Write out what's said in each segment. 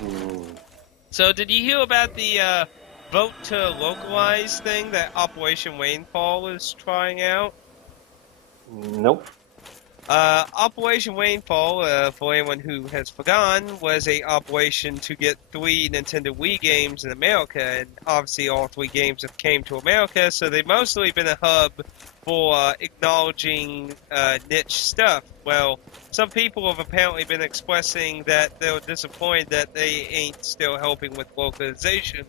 Mm, So, did you hear about the vote to localize thing that Operation Rainfall is trying out? nope. Operation Rainfall, for anyone who has forgotten, was a operation to get 3 Nintendo Wii games in America, and obviously all 3 games have came to America, so they've mostly been a hub for acknowledging niche stuff. Well, some people have apparently been expressing that they're disappointed that they ain't still helping with localization.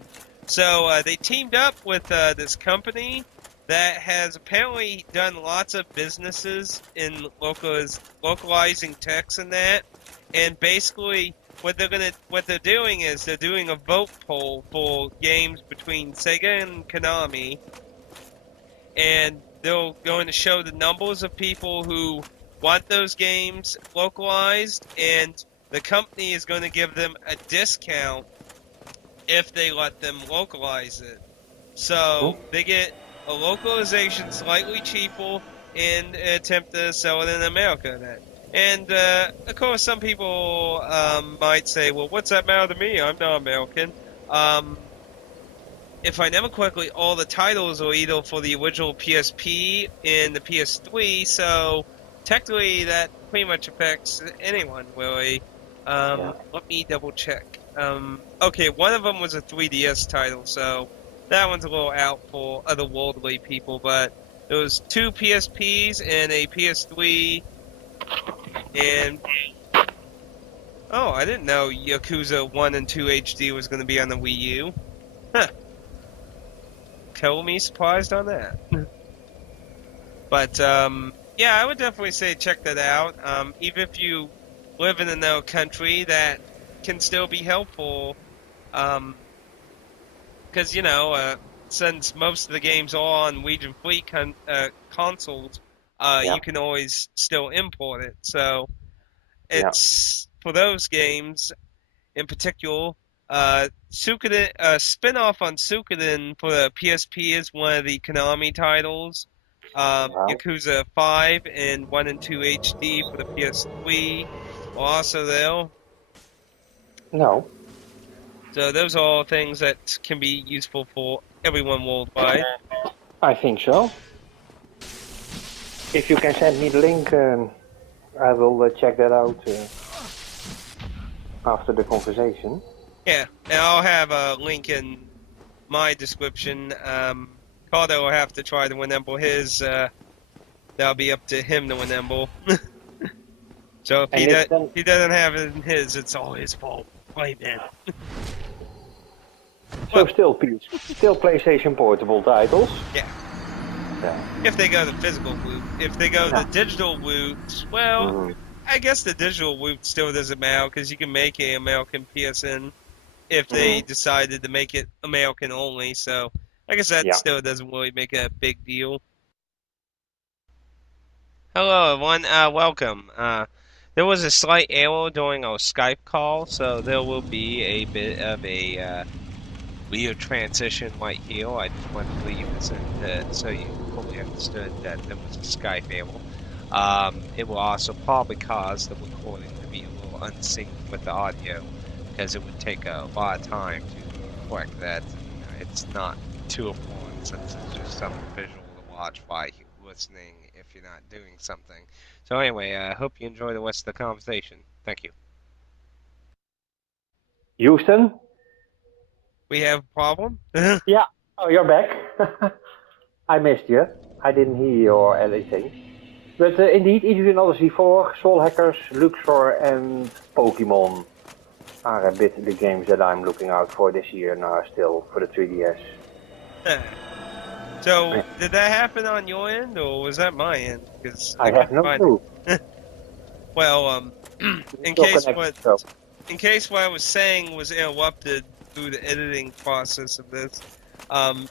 So they teamed up with this company that has apparently done lots of businesses in localizing text and that. And basically, what they're doing is they're doing a vote poll for games between Sega and Konami, and they're going to show the numbers of people who want those games localized, and the company is going to give them a discount if they let them localize it. Hmm? So they get a localization slightly cheaper and attempt to sell it in America then. And of course, some people might say, "Well, what's that matter to me? I'm not American." Um, if I remember correctly, all the titles are either for the original PSP and the PS3, so technically that pretty much affects anyone really. Yeah. Let me double check. Okay, one of them was a 3DS title, so that one's a little out for otherworldly people, but there was 2 PSPs and a PS3, and oh, I didn't know Yakuza 1 and 2 HD was going to be on the Wii U. Huh, tell me surprised on that. But yeah, I would definitely say check that out. Even if you live in another country, that can still be helpful. Because since most of the games are on region free consoles, Yeah. you can always still import it. So Yeah. it's for those games in particular. Suikoden, spin-off on Suikoden for the PSP is one of the Konami titles. Wow. Yakuza 5 and 1 and 2 HD for the PS3 are also there. No, So those are all things that can be useful for everyone worldwide. I think so. If you can send me the link, I will check that out after the conversation. Yeah, and I'll have a link in my description. Cardo will have to try to Winemble his. That'll be up to him to Winemble. So if And it's then he doesn't have it in his, it's all his fault. Blame him. so Well, still PlayStation Portable titles. yeah. Yeah. If they go the physical route, if they go the Yeah. digital route, well, Hmm. I guess the digital route still doesn't matter because you can make a American PSN if they Hmm. decided to make it American only. So I guess that Yeah. still doesn't really make a big deal. Hello, everyone. Welcome. There was a slight error during our Skype call, so there will be a bit of a weird transition right here. I just wanted to leave this in so you fully understood that there was a Skype error. It will also probably cause the recording to be a little unsynced with the audio, because it would take a lot of time to correct that. It's not too important since it's just something visual to watch while you're listening if you're not doing something. So anyway, I hope you enjoy the rest of the conversation. Thank you. Houston? We have a problem? Yeah. Oh, you're back. I missed you. I didn't hear you or anything. But indeed, iedereen alles hiervoor, Soul Hackers, Luxor and Pokemon are a bit the games that I'm looking out for this year now still for the 3DS. So, did that happen on your end, or was that my end? Because I I have couldn't no find clue. it. Well, It's in still case connected, so. what I was saying was interrupted through the editing process of this,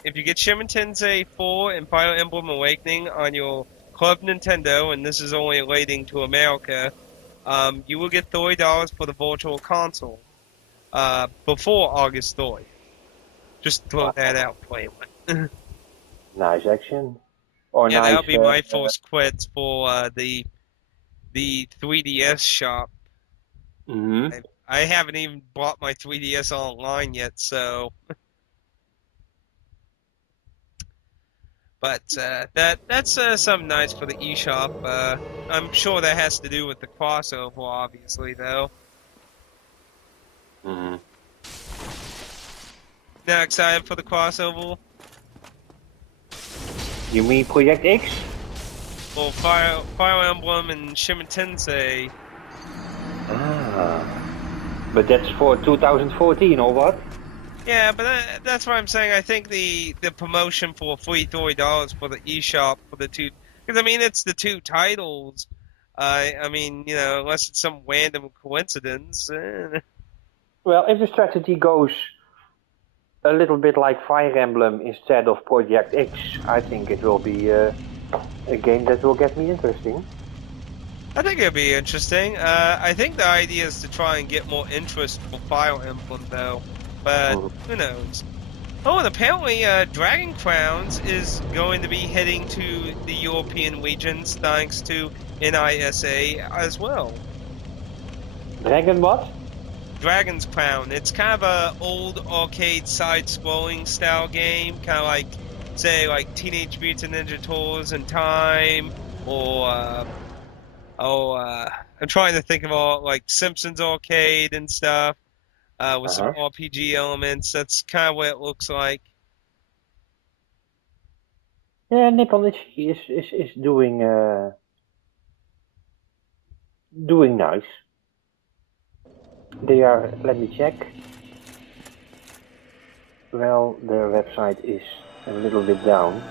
if you get Shin Tensei 4 and Fire Emblem Awakening on your Club Nintendo, and this is only relating to America, you will get $30 for the Virtual Console before August 30th. Just throw that Wow. out for anyone. Nice action. Or Yeah, that'll nice. be my first quits for the 3DS shop. Mhm. I haven't even bought my 3DS online yet, so. But that's something nice for the eShop. I'm sure that has to do with the crossover, obviously, though. Mm-hmm. Not excited for the crossover? You mean Project X? Well, Fire Emblem and Shin Tensei. Ah, but that's for 2014 or what? Yeah, but that's what I'm saying. I think the promotion for free $30 for the eShop for the two, because I mean it's the two titles. I mean, you know, unless it's some random coincidence. Well, if the strategy goes a little bit like Fire Emblem instead of Project X, I think it will be a game that will get me interesting. I think it'd be interesting. I think the idea is to try and get more interest for Fire Emblem, though. But who knows? Oh, and apparently, Dragon Crowns is going to be heading to the European regions thanks to NISA as well. Dragon what? Dragon's Crown. It's kind of a old arcade side-scrolling style game, kind of like, say, like Teenage Mutant Ninja Turtles in Time, or I'm trying to think of all like Simpsons arcade and stuff, with some RPG elements. That's kind of what it looks like. Yeah, Nippon is doing doing nice. They are. Let me check. Well, their website is a little bit down,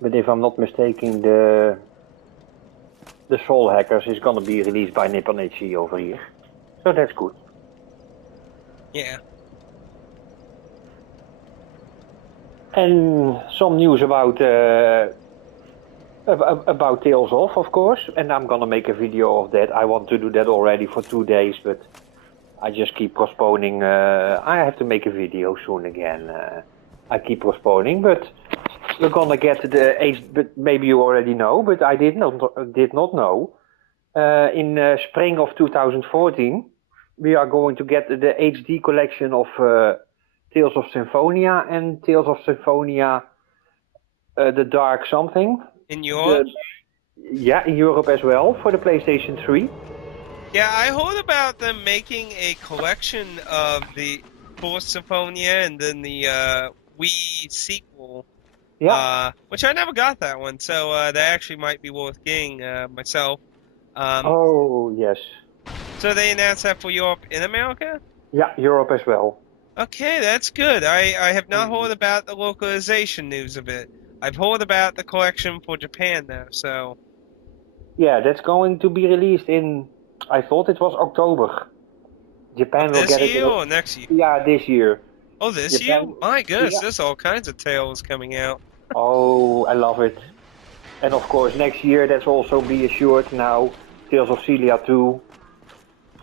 but if I'm not mistaken, the Soul Hackers is gonna be released by Nippon over here, so that's good. Yeah. And some news about Tales of course, and I'm gonna make a video of that. I want to do that already for 2 days, but I just keep postponing. I have to make a video soon again. I keep postponing, but we're gonna get the H. But maybe you already know, but I did not know. In spring of 2014, we are going to get the HD collection of Tales of Symphonia and Tales of Symphonia, the Dark something. In Europe? Yeah, in Europe as well for the PlayStation 3. Yeah, I heard about them making a collection of the Fourth Symphonia and then the Wii sequel. Yeah. Which I never got that one, so that actually might be worth getting myself. Oh, yes. So they announced that for Europe in America? Yeah, Europe as well. Okay, that's good. I have not heard about the localization news of it. I've heard about the collection for Japan, though, so... Yeah, that's going to be released in, I thought it was October. Japan will get it. This year or next year? Yeah, this year. Oh, this Japan, year? My goodness, yeah. there's all kinds of tales coming out. Oh, I love it. And of course, next year, that's also be assured now. Tales of Celia 2.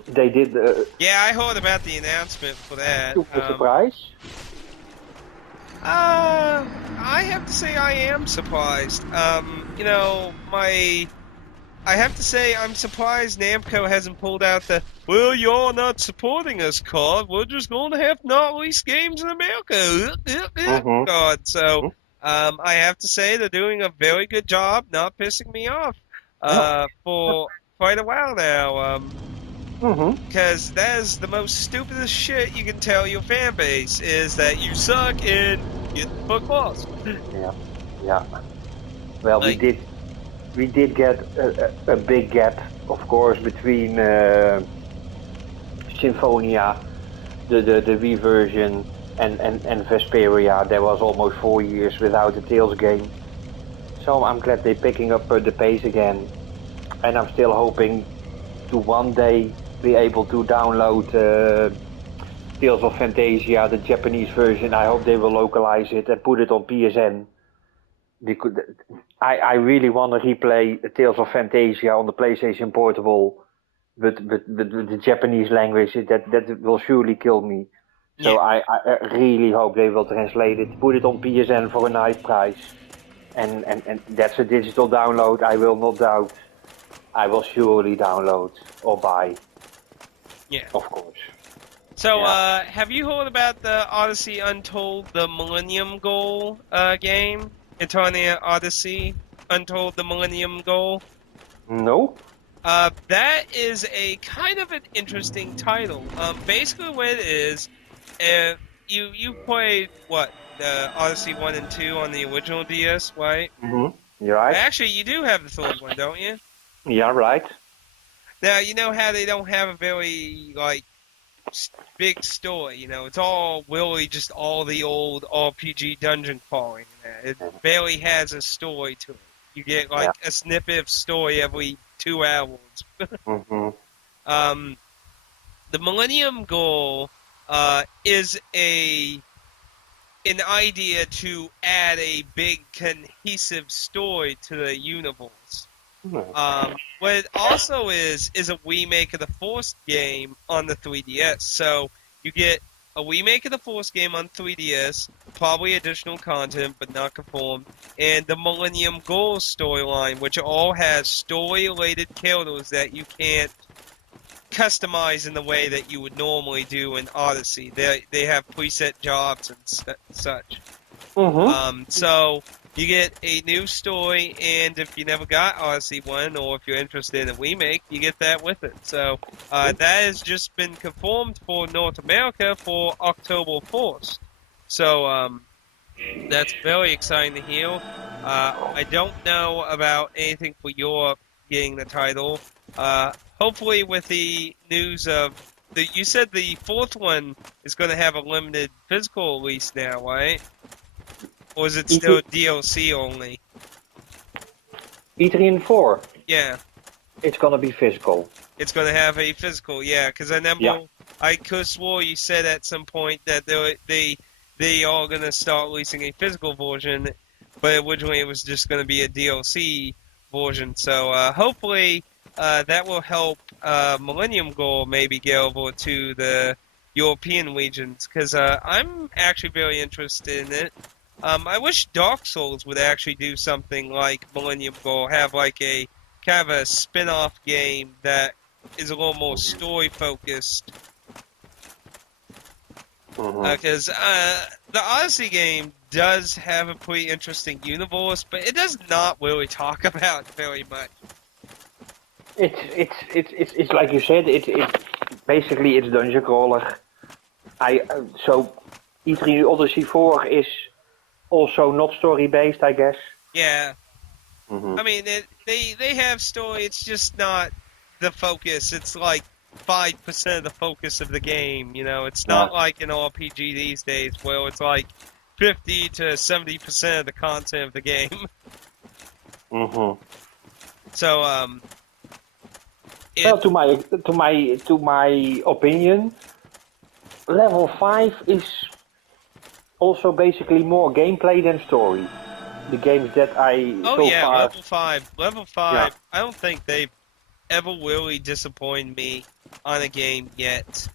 They did. Yeah, I heard about the announcement for that. Super surprise. I have to say I am surprised. You know, I have to say I'm surprised Namco hasn't pulled out the, well, you're not supporting us card. We're just going to have not release games in America card. So, I have to say they're doing a very good job not pissing me off, for quite a while now. Because that is the most stupidest shit you can tell your fan base, is that you suck and get the fuck lost. Yeah. Well, like, we did get a big gap, of course, between Symphonia, the Wii version, and Vesperia. There was almost 4 years without a Tales game. So I'm glad they're picking up the pace again. And I'm still hoping to one day be able to download Tales of Fantasia, the Japanese version. I hope they will localize it and put it on PSN. Because I really want to replay Tales of Fantasia on the PlayStation Portable, but the Japanese language, that will surely kill me. So yeah. I really hope they will translate it, put it on PSN for a nice price, and that's a digital download. I will not doubt. I will surely download or buy. Yeah. Of course. So, Yeah. have you heard about the Odyssey Untold, the Millennium Goal game? Eternia Odyssey Untold, the Millennium Goal? No? That is a kind of an interesting title. Basically what it is, you played, what, the Odyssey 1 and 2 on the original DS, right? You're right. Actually, you do have the third one, don't you? Yeah, right. Now, you know how they don't have a very, like, big story, it's all really just all the old RPG dungeon crawling. It barely has a story to it. You get like Yeah. a snippet of story every 2 hours. Mm-hmm. Um, the Millennium Goal is an idea to add a big cohesive story to the universe. What it also is a remake of the Force game on the 3DS. So you get a remake of the Force game on 3DS, probably additional content, but not confirmed, and the Millennium Goals storyline, which all has story-related characters that you can't customize in the way that you would normally do in Odyssey. They have preset jobs and such. So you get a new story, and if you never got Odyssey 1, or if you're interested in a remake, you get that with it. So that has just been confirmed for North America for October 1st. So that's very exciting to hear. I don't know about anything for Europe getting the title. Hopefully with the news of you said the fourth one is going to have a limited physical release now, right? Or is it still DLC only? E3 and 4. Yeah. It's gonna be physical. It's going to have a physical, yeah. Because I remember I could swore you said at some point that they are going to start releasing a physical version, but originally it was just going to be a DLC version. So hopefully that will help Millennium Goal maybe get over to the European regions, because I'm actually very interested in it. I wish Dark Souls would actually do something like Millennium Goal, have like a kind of a spin-off game that is a little more story-focused. Because the Odyssey game does have a pretty interesting universe, but it does not really talk about very much. It's like you said. It's basically it's dungeon crawler. So E3 Odyssey 4 is also not story based, I guess. Yeah. I mean, they have story. It's just not the focus. It's like 5% of the focus of the game. It's not like an RPG these days where it's like 50 to 70% of the content of the game. So, well, to my opinion, level 5 is also basically more gameplay than story. The games that I far. Level 5. Yeah. I don't think they've ever really disappointed me on a game yet.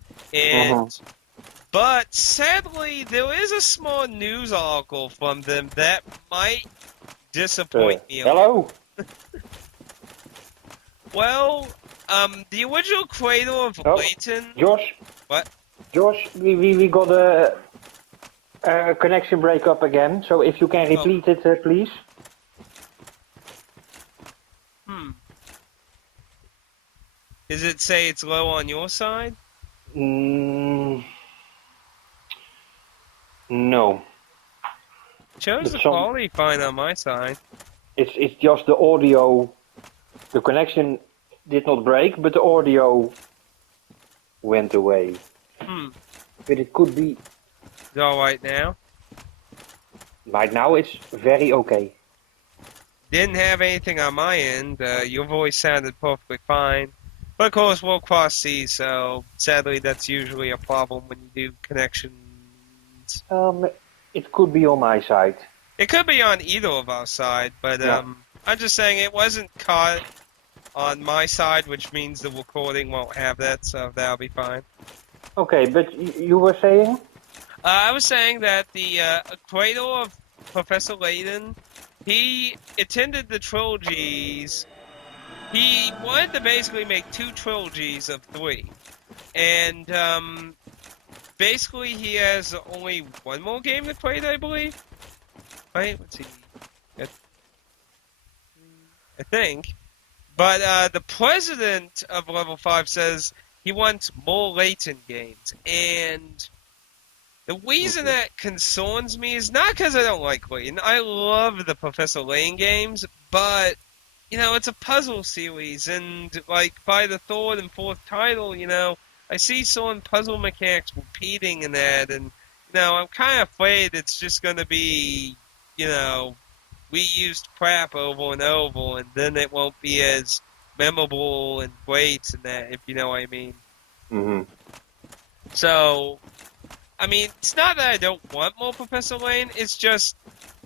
But sadly, there is a small news article from them that might disappoint me. Hello. Well, the original creator of Layton. Josh. What? Josh, we got a connection breakup again. So if you can repeat it, please. Does it say it's low on your side? No. It shows the quality fine on my side. It's just the audio. The connection did not break, but the audio went away. But it could be. It's all right now? Right now it's very okay. Didn't have anything on my end. Your voice sounded perfectly fine. But of course, we'll cross seas, so sadly that's usually a problem when you do connections. It could be on my side. It could be on either of our side, but I'm just saying it wasn't caught on my side, which means the recording won't have that, so that'll be fine. Okay, but you were saying? I was saying that the creator of Professor Layton, he attended the trilogies. He wanted to basically make 2 trilogies of 3. And basically he has only one more game to play, I believe. Right? Let's see. I think. But the president of Level 5 says he wants more Layton games. And the reason that concerns me is not because I don't like Layton. I love the Professor Layton games, but, it's a puzzle series, and, by the third and fourth title, I see some puzzle mechanics repeating in that, and, I'm kind of afraid it's just going to be, we used crap over and over, and then it won't be as memorable and great in that, if you know what I mean. Mm-hmm. So, it's not that I don't want more Professor Layton, it's just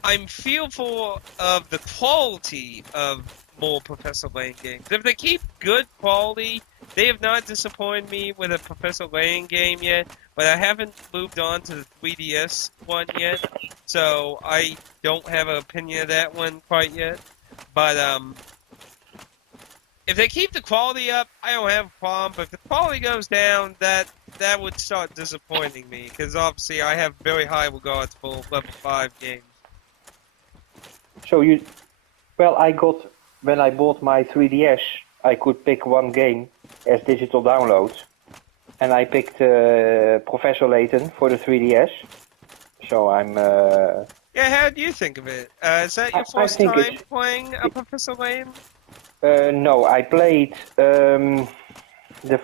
I'm fearful of the quality of more Professor Layton games. If they keep good quality, they have not disappointed me with a Professor Layton game yet, but I haven't moved on to the 3DS one yet, so I don't have an opinion of that one quite yet. But if they keep the quality up, I don't have a problem. But if the quality goes down, that would start disappointing me, because obviously I have very high regards for level 5 games. So when I bought my 3DS, I could pick one game as digital download, and I picked Professor Layton for the 3DS. So I'm. Yeah, how do you think of it? Is that your first time playing a Professor Layton? No, I played the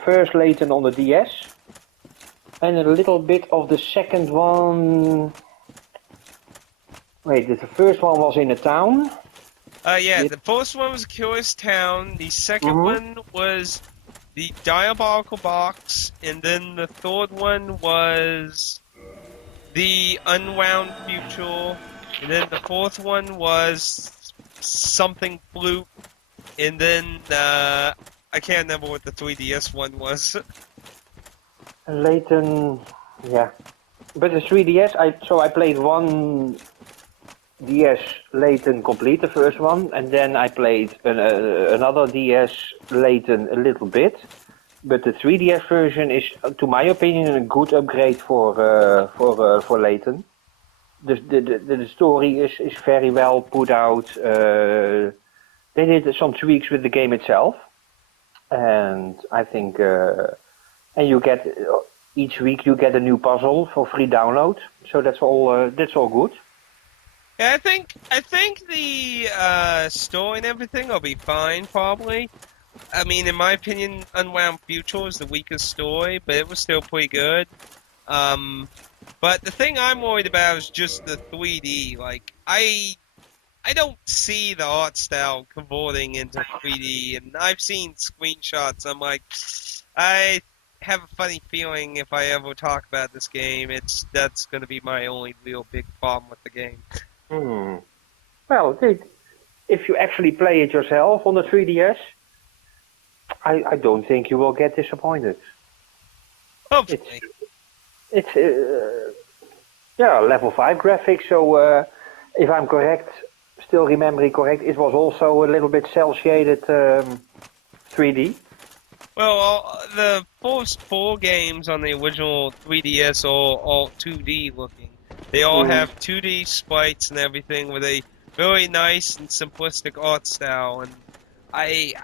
first Layton on the DS, and a little bit of the second one. Wait, the first one was in a town? Yeah, the first one was Curious Town, the second one was the Diabolical Box, and then the third one was the Unwound Future, and then the fourth one was something Flute, and then I can't remember what the 3DS one was. Layton, yeah. But the 3DS, I played one DS Layton complete, the first one, and then I played another DS Layton a little bit. But the 3DS version is, to my opinion, a good upgrade for Layton. The story is very well put out. They did some tweaks with the game itself, and I think, and you get each week you get a new puzzle for free download. So that's all good. Yeah, I think the story and everything will be fine, probably. In my opinion, Unwound Future is the weakest story, but it was still pretty good. But the thing I'm worried about is just the 3D. I don't see the art style converting into 3D, and I've seen screenshots. I'm like, I have a funny feeling if I ever talk about this game, that's going to be my only real big problem with the game. Well, if you actually play it yourself on the 3DS, I don't think you will get disappointed. Hopefully. It's level 5 graphics, so if I'm correct, still remembering correct, it was also a little bit cel-shaded 3D. Well, the first 4 games on the original 3DS are all 2D looking. They all have 2D sprites and everything with a very nice and simplistic art style, and I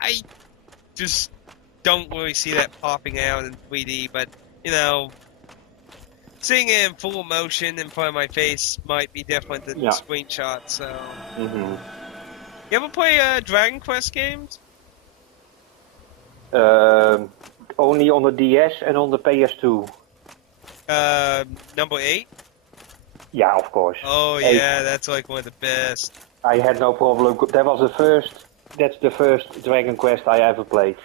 just don't really see that popping out in 3D, but, seeing it in full motion in front of my face might be different than screenshots, so... You ever play Dragon Quest games? Only on the DS and on the PS2. Number 8? Yeah, of course. Oh, yeah, that's like one of the best. I had no problem. That's the first Dragon Quest I ever played.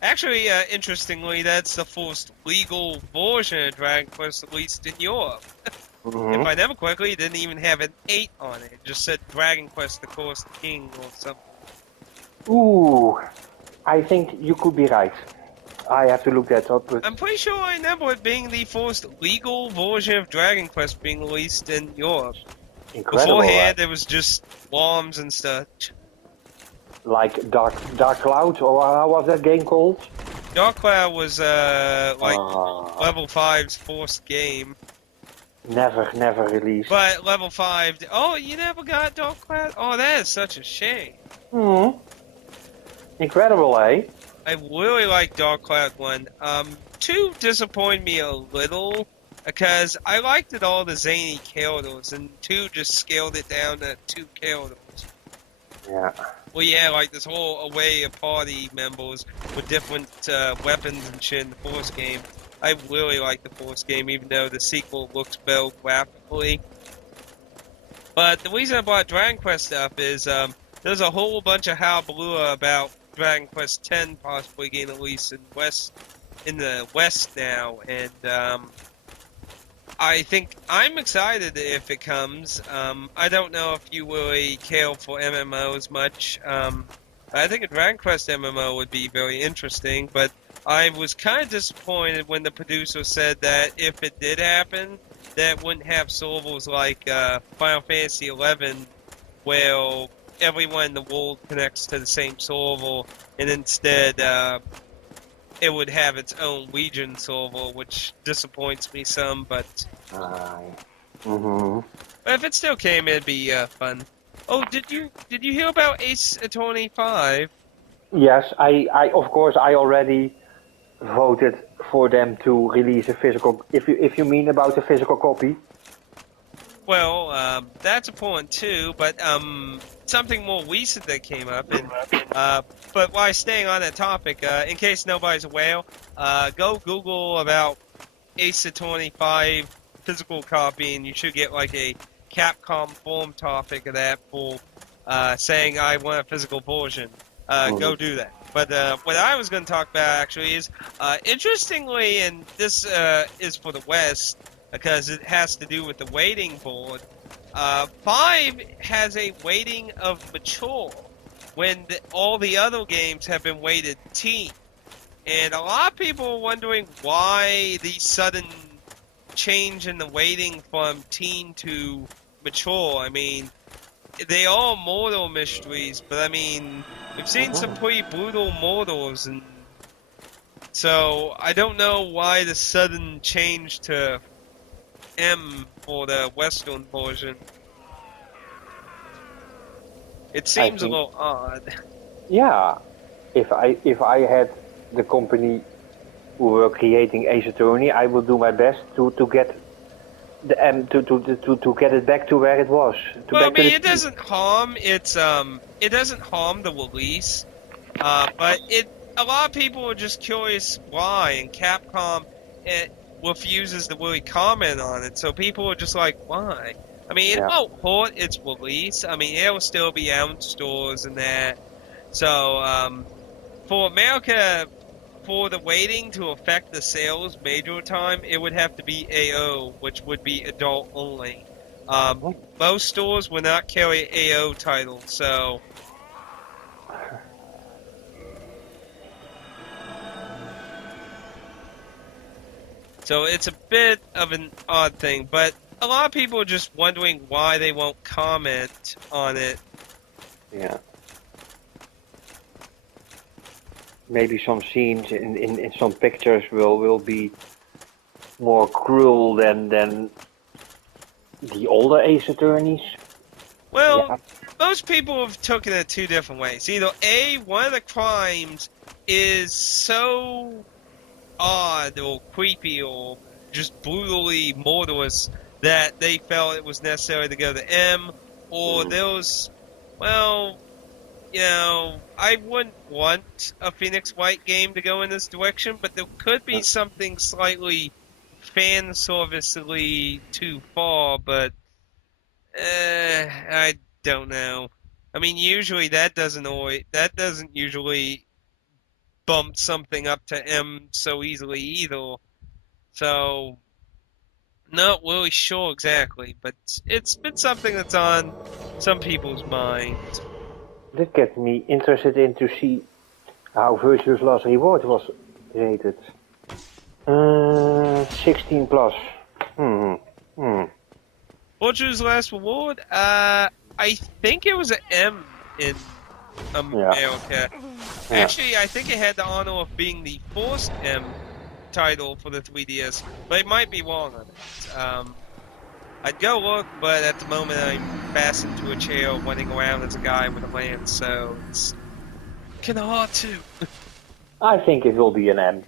Actually, interestingly, that's the first legal version of Dragon Quest, at least in Europe. If I remember correctly, it didn't even have an 8 on it. It just said Dragon Quest, the Cursed King, or something. Ooh, I think you could be right. I have to look that up. But... I'm pretty sure I remember it being the first legal version of Dragon Quest being released in Europe. Incredible. Beforehand, there was just worms and stuff. Like Dark Cloud, or how was that game called? Dark Cloud was like Ah, level 5's forced game. never released. But level 5... Oh, you never got Dark Cloud? Oh, that is such a shame. Hmm. Incredible, eh? I really like Dark Cloud 1. 2 disappointed me a little, because I liked it all the zany characters, and 2 just scaled it down to 2 characters. Yeah. Well, yeah, like this whole array of party members with different weapons and shit in the Force game. I really like the Force game, even though the sequel looks better graphically. But the reason I bought Dragon Quest stuff is there's a whole bunch of hullabaloo about Dragon Quest X possibly getting released in the West now, and I think I'm excited if it comes. I don't know if you really care for MMOs much. I think a Dragon Quest MMO would be very interesting, but I was kind of disappointed when the producer said that if it did happen, that it wouldn't have servers like Final Fantasy XI, where everyone in the world connects to the same server, and instead it would have its own region server, which disappoints me some, but Mm-hmm. if it still came, it'd be fun. Oh, did you hear about Ace Attorney 5? Yes, I of course I already voted for them to release a physical. If you mean about a physical copy. Well, that's important too, but something more recent that came up, and but while staying on that topic, in case nobody's aware, go Google about Ace Attorney 5 physical copy, and you should get like a Capcom forum topic of that for saying I want a physical version. Go do that. But what I was going to talk about actually is, interestingly, and this is for the West, because it has to do with the weighting board. 5 has a weighting of mature, when all the other games have been weighted teen. And a lot of people are wondering why the sudden change in the weighting from teen to mature. I mean, they are mortal mysteries, but I mean, we've seen some pretty brutal mortals, and so I don't know why the sudden change to M for the Western version. It seems a little odd. Yeah, if I had the company who were creating Ace Attorney, I would do my best to get the M to get it back to where it was. Well, I mean, it doesn't harm. It doesn't harm the release, but a lot of people are just curious why, and Capcom refuses to really comment on it. So people are just like, why? I mean, it won't hurt its release. I mean, it will still be out in stores and that. So for America, for the weighting to affect the sales major time, it would have to be AO, which would be adult only. Most stores will not carry AO titles, so. So it's a bit of an odd thing, but a lot of people are just wondering why they won't comment on it. Yeah. Maybe some scenes in some pictures will be more cruel than the older Ace Attorneys. Well, most people have taken it two different ways. Either A, one of the crimes is so odd or creepy or just brutally murderous that they felt it was necessary to go to M, or those, well, you know, I wouldn't want a Phoenix White game to go in this direction, but there could be something slightly fan servicely too far, but I don't know. I mean, usually that doesn't usually bump something up to M so easily either. So, not really sure exactly, but it's been something that's on some people's minds. That gets me interested in to see how Virtuous Last Reward was rated. 16 plus. Butcher's Last Reward? I think it was an M in America. Actually, I think it had the honor of being the first M title for the 3DS, but I might be wrong on it. I'd go look, but at the moment I'm fastened to a chair running around as a guy with a lance, so it's kind of hard to. I think it will be an M.